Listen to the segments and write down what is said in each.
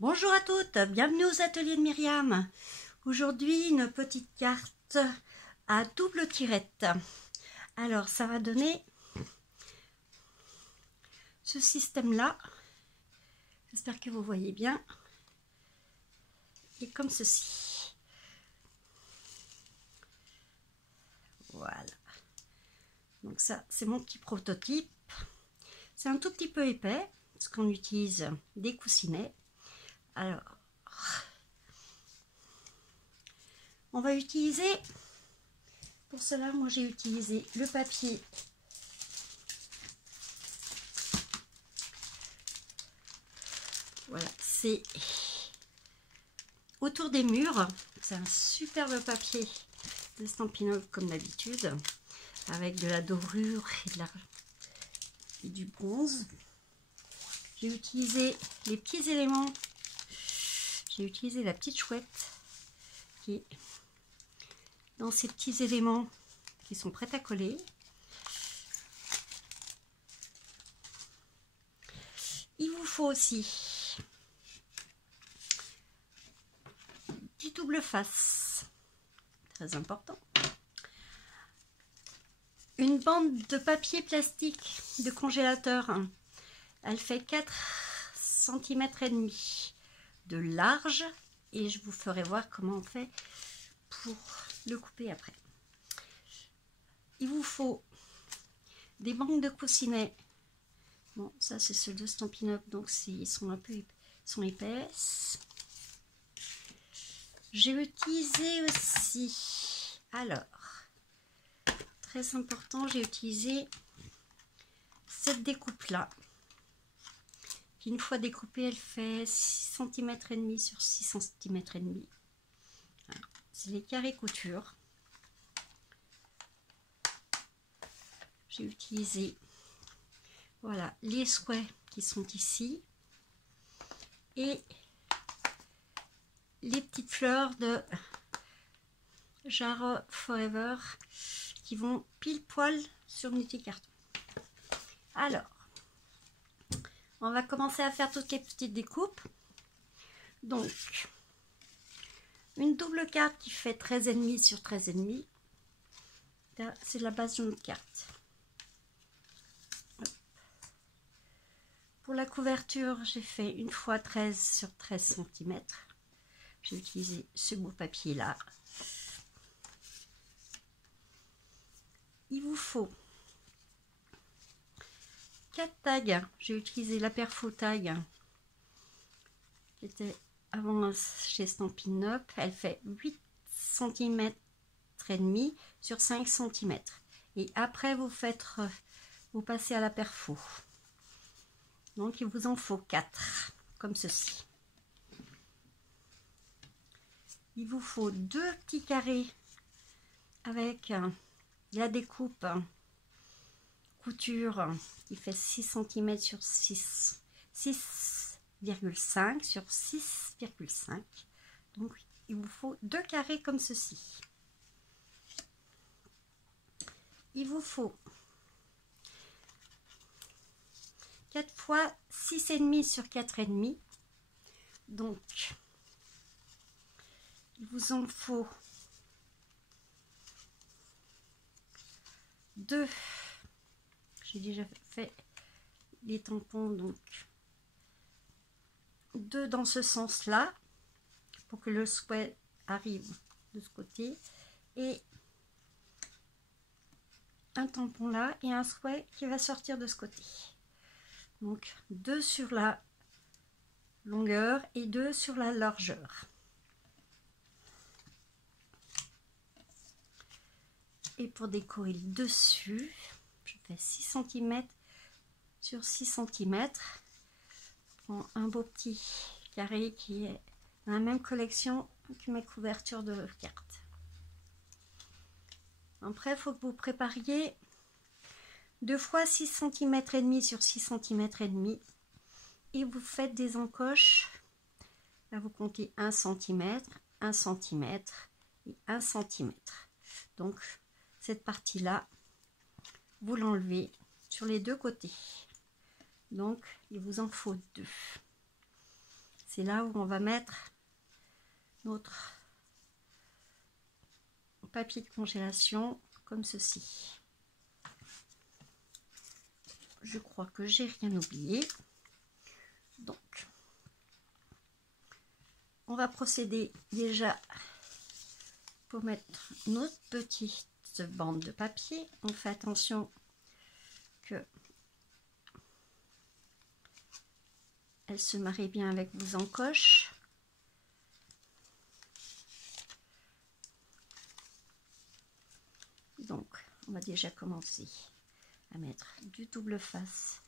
Bonjour à toutes, bienvenue aux ateliers de Myriam. Aujourd'hui, une petite carte à double tirette. Alors, ça va donner ce système-là. J'espère que vous voyez bien. Et comme ceci. Voilà. Donc ça, c'est mon petit prototype. C'est un tout petit peu épais, parce qu'on utilise des coussinets. Alors, on va utiliser, pour cela, moi j'ai utilisé le papier voilà, c'est autour des murs. C'est un superbe papier de Stampin' Up comme d'habitude, avec de la dorure et du bronze. J'ai utilisé les petits éléments. J'ai utilisé la petite chouette qui est dans ces petits éléments qui sont prêts à coller. Il vous faut aussi du double face, très important. Une bande de papier plastique de congélateur. Elle fait 4 cm et demi de large et je vous ferai voir comment on fait pour le couper après. Il vous faut des bandes de coussinets. Bon, ça c'est ceux de Stampin' Up, donc ils sont un peu épaisses. J'ai utilisé aussi, alors, très important, j'ai utilisé cette découpe là. Une fois découpée, elle fait 6 cm et demi sur 6 cm et demi. C'est les carrés couture. J'ai utilisé voilà les souhaits qui sont ici et les petites fleurs de Jarro Forever qui vont pile poil sur mon petit carton. Alors, on va commencer à faire toutes les petites découpes. Donc, une double carte qui fait 13,5 sur 13,5. C'est la base de notre carte. Pour la couverture, j'ai fait une fois 13 sur 13 cm. J'ai utilisé ce beau papier là. Il vous faut 4 tags. J'ai utilisé la Perfo Tag qui était avant chez Stampin' Up. Elle fait 8 cm et demi sur 5 cm. Et après vous passez à la Perfo. Donc il vous en faut 4 comme ceci. Il vous faut 2 petits carrés avec la découpe couture qui fait 6 cm sur 6,5 sur 6,5. Donc il vous faut 2 carrés comme ceci. Il vous faut 4 fois 6,5 sur 4,5. Donc il vous en faut 2. J'ai déjà fait les tampons, donc 2 dans ce sens là pour que le souhait arrive de ce côté et un tampon là et un souhait qui va sortir de ce côté. Donc 2 sur la longueur et 2 sur la largeur. Et pour décorer le dessus, je fais 6 cm sur 6 cm. Je prends un beau petit carré qui est dans la même collection que mes couvertures de cartes. Après, il faut que vous prépariez 2 fois 6 cm et demi sur 6 cm et demi. Et vous faites des encoches. Là, vous comptez 1 cm, 1 cm et 1 cm. Donc, cette partie-là, vous l'enlevez sur les deux côtés. Donc, il vous en faut 2. c'est là où on va mettre notre papier de congélation comme ceci. Je crois que j'ai rien oublié. Donc, on va procéder déjà pour mettre notre petite bande de papier. On fait attention que elle se marie bien avec vos encoches. Donc, on va déjà commencer à mettre du double face.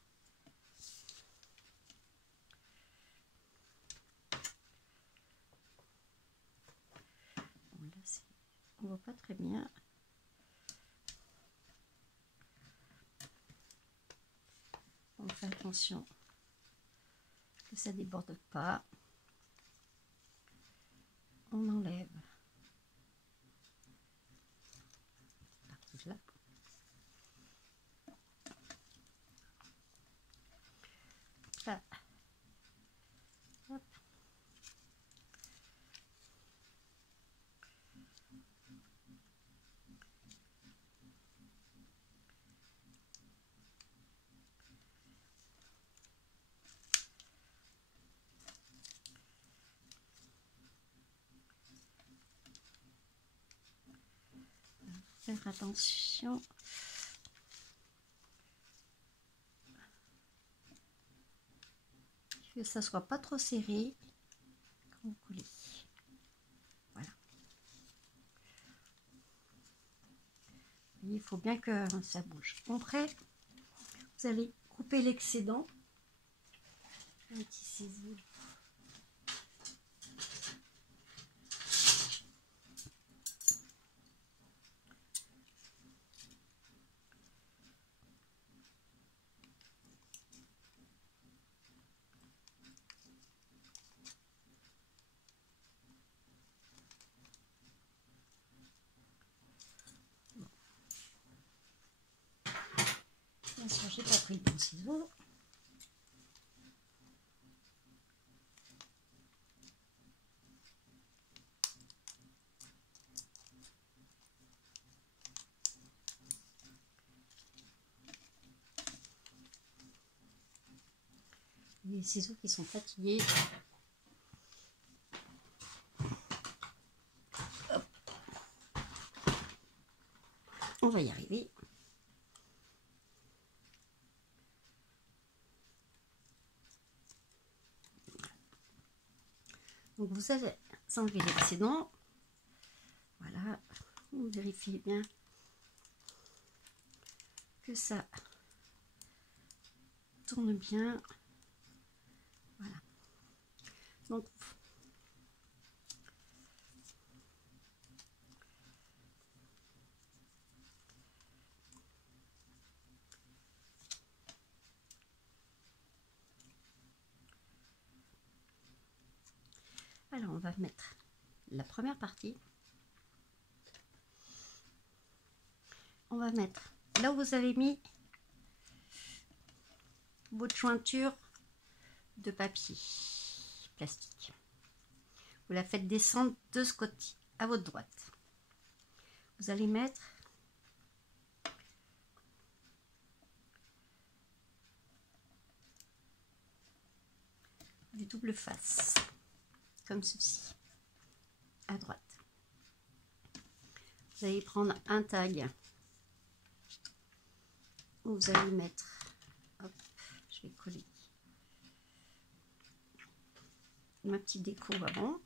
Bon, là, on voit pas très bien. On fait attention que ça déborde pas. On enlève cette partie là. Là. Hop. Faire attention que ça soit pas trop serré quand vous collez. Voilà. Il faut bien que ça bouge. Après, vous allez couper l'excédent. Un petit ciseau. Bien sûr, j'ai pas pris le bon ciseau. Les ciseaux qui sont fatigués. Hop. On va y arriver. Donc vous allez enlever l'excédent. Voilà, vous vérifiez bien que ça tourne bien. Voilà. Donc alors on va mettre la première partie. On va mettre là où vous avez mis votre jointure de papier plastique. Vous la faites descendre de ce côté à votre droite. Vous allez mettre du double face comme ceci à droite. Vous allez prendre un tag où vous allez mettre, hop, je vais coller ma petite déco avant.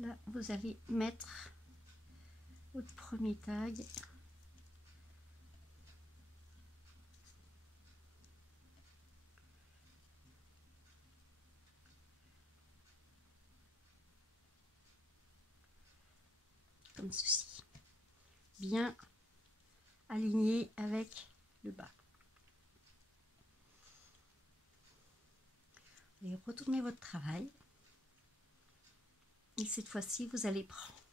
Là, vous allez mettre votre premier tag. Comme ceci. Bien aligné avec le bas. Vous allez retourner votre travail. Et cette fois-ci, vous allez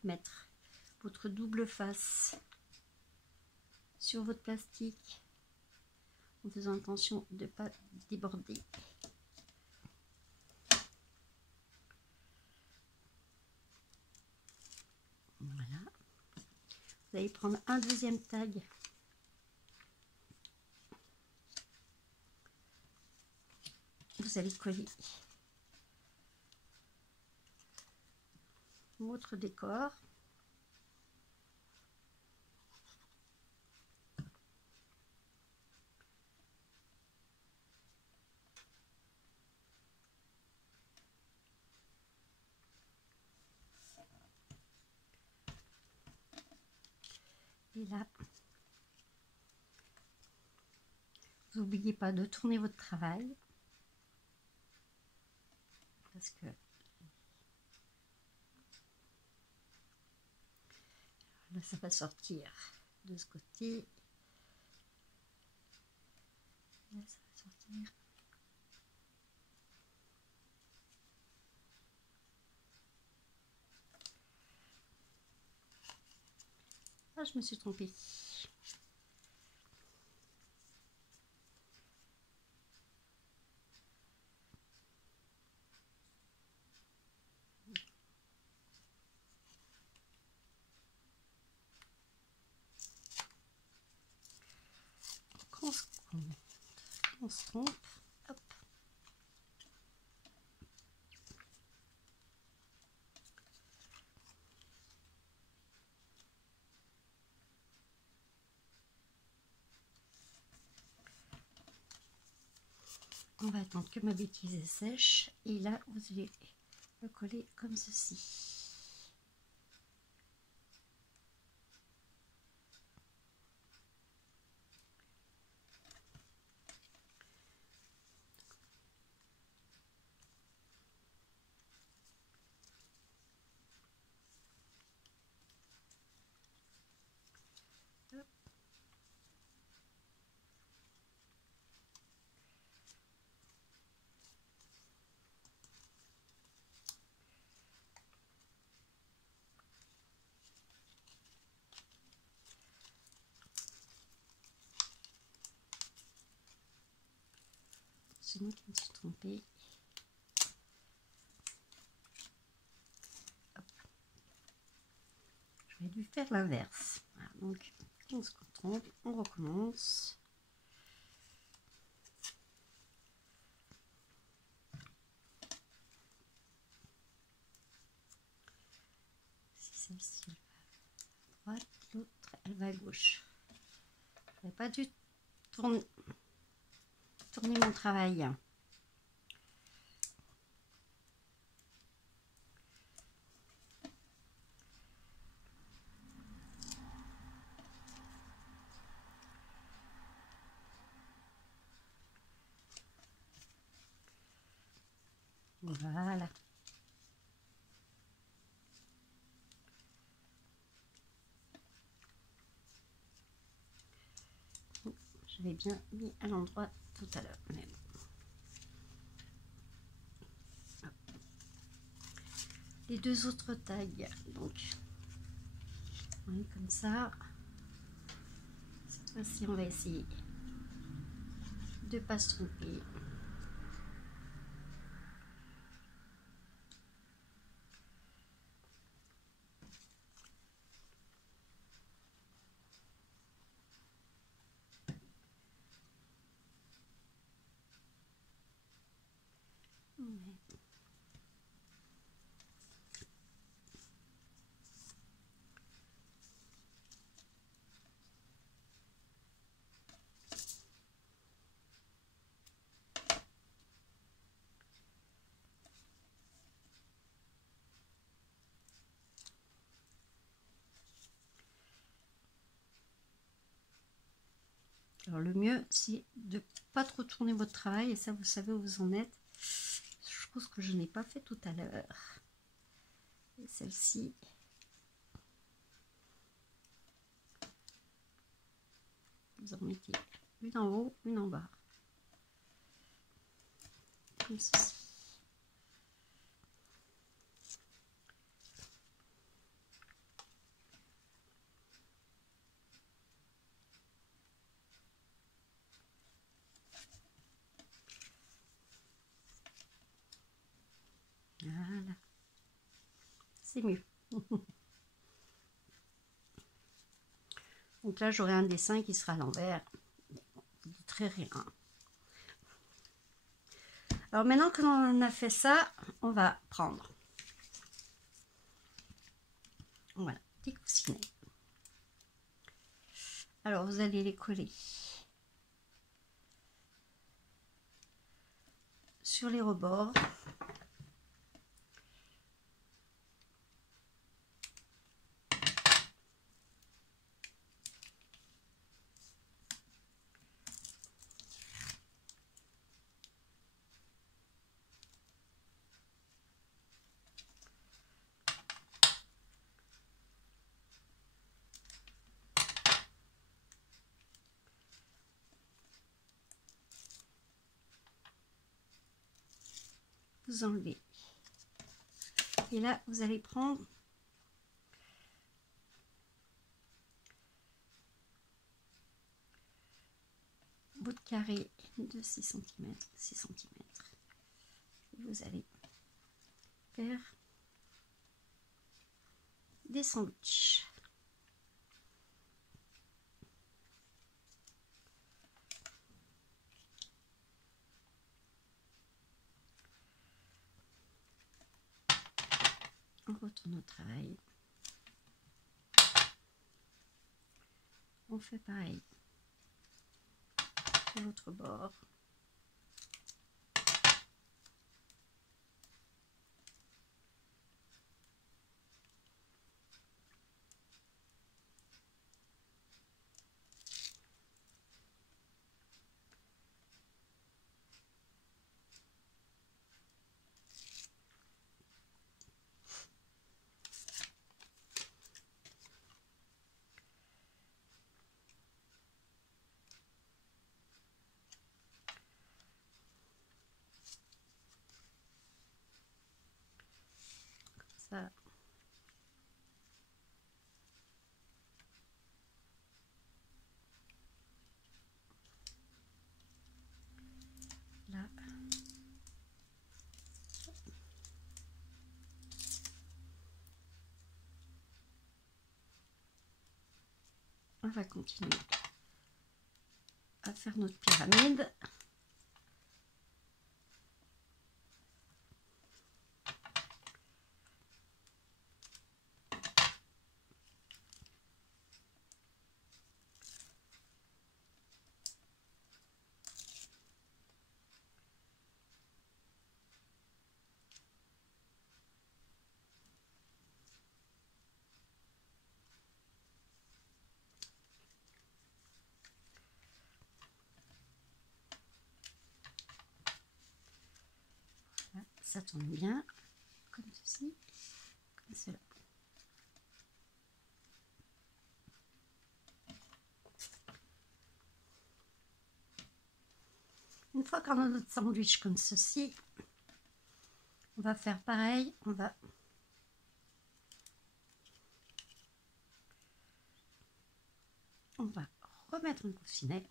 mettre votre double face sur votre plastique en faisant attention de ne pas déborder. Voilà. Vous allez prendre un deuxième tag. Vous allez coller votre décor. Et là, n'oubliez pas de tourner votre travail parce que là, ça va sortir de ce côté. Là, ça va sortir. Ah, je me suis trompée. On se trompe. Hop. On va attendre que ma bêtise sèche et là vous allez le coller comme ceci. Hop. C'est moi qui me suis trompée. Hop. J'aurais dû faire l'inverse. Voilà, donc on se trompe, on recommence. Si celle-ci va à droite, l'autre elle va à gauche. Je n'ai pas dû tourner mon travail. Voilà. Je l'ai bien mis à l'endroit tout à l'heure. Les deux autres tags, donc on est comme ça. Cette fois-ci, on va essayer de ne pas se tromper. Alors le mieux, c'est de ne pas trop tourner votre travail, et ça vous savez où vous en êtes. Je pense que je n'ai pas fait tout à l'heure. Et celle-ci, vous en mettez une en haut, une en bas. Comme ceci. c'est mieux. Donc là, j'aurai un dessin qui sera à l'envers. Vous ne très rien. Alors maintenant que l'on a fait ça, on va prendre, voilà, des coussinets. Alors vous allez les coller sur les rebords. Vous enlevez. Et là, vous allez prendre votre carré de 6 cm, 6 cm. Et vous allez faire des sandwichs. On retourne au travail. On fait pareil de l'autre bord. Ça. Là. On va continuer à faire notre pyramide. Là, ça tourne bien, comme ceci, comme cela. Une fois qu'on a notre sandwich comme ceci, on va faire pareil, on va remettre un coussinet.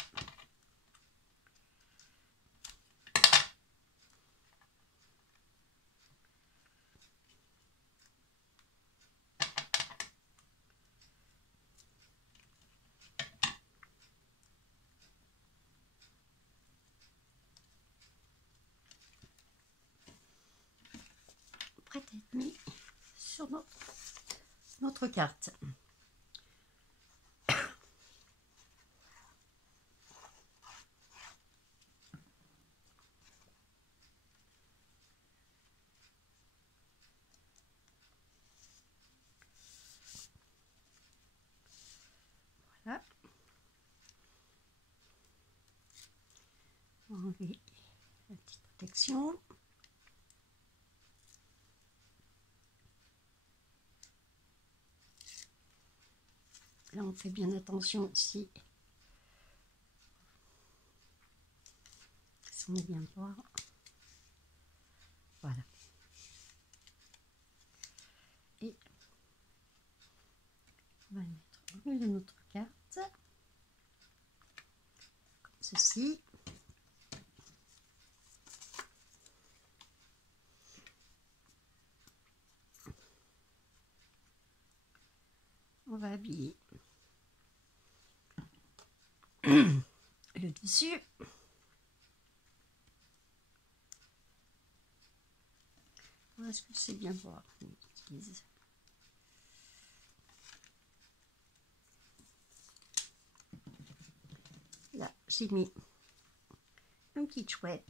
Prêt à être mis sur notre carte. Voilà. On va enlever la petite protection. Là, on fait bien attention si on est bien droit. Voilà. Et on va le mettre au milieu de notre carte, comme ceci. habiller le dessus. Est-ce que c'est bien voir? Là, j'ai mis une petite chouette,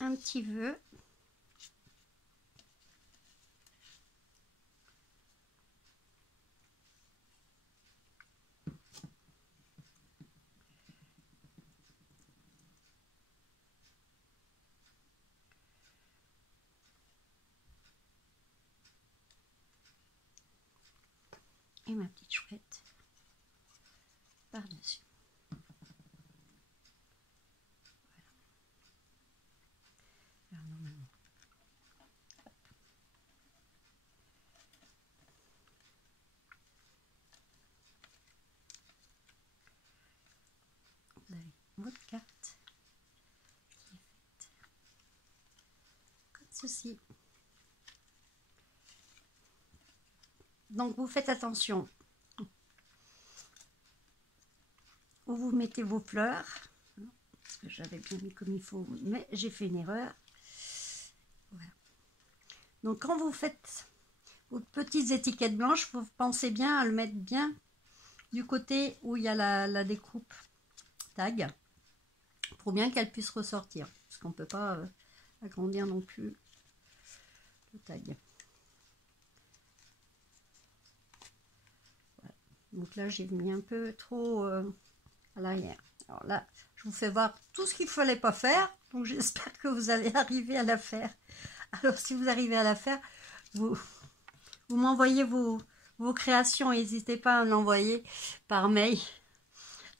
un petit vœu, et ma petite chouette par-dessus. Voilà. Alors, normalement, vous avez votre carte qui est faite comme ceci. Donc vous faites attention où vous mettez vos fleurs, parce que j'avais bien mis comme il faut, mais j'ai fait une erreur. Voilà. Donc quand vous faites vos petites étiquettes blanches, vous pensez bien à le mettre bien du côté où il y a la découpe tag, pour bien qu'elle puisse ressortir, parce qu'on ne peut pas agrandir non plus le tag. Voilà. Donc là j'ai mis un peu trop à l'arrière. Alors là je vous fais voir tout ce qu'il ne fallait pas faire, donc j'espère que vous allez arriver à la faire. Alors si vous arrivez à la faire, vous m'envoyez vos créations, n'hésitez pas à l'envoyer par mail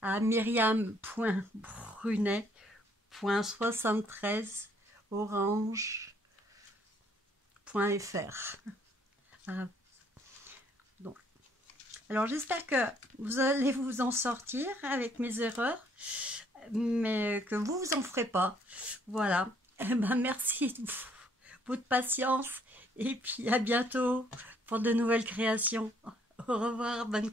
à myriam.brunet.73orange.fr. Donc, alors j'espère que vous allez vous en sortir avec mes erreurs, mais que vous en ferez pas. Voilà. Eh ben, merci de votre patience et puis à bientôt pour de nouvelles créations. Au revoir, bonne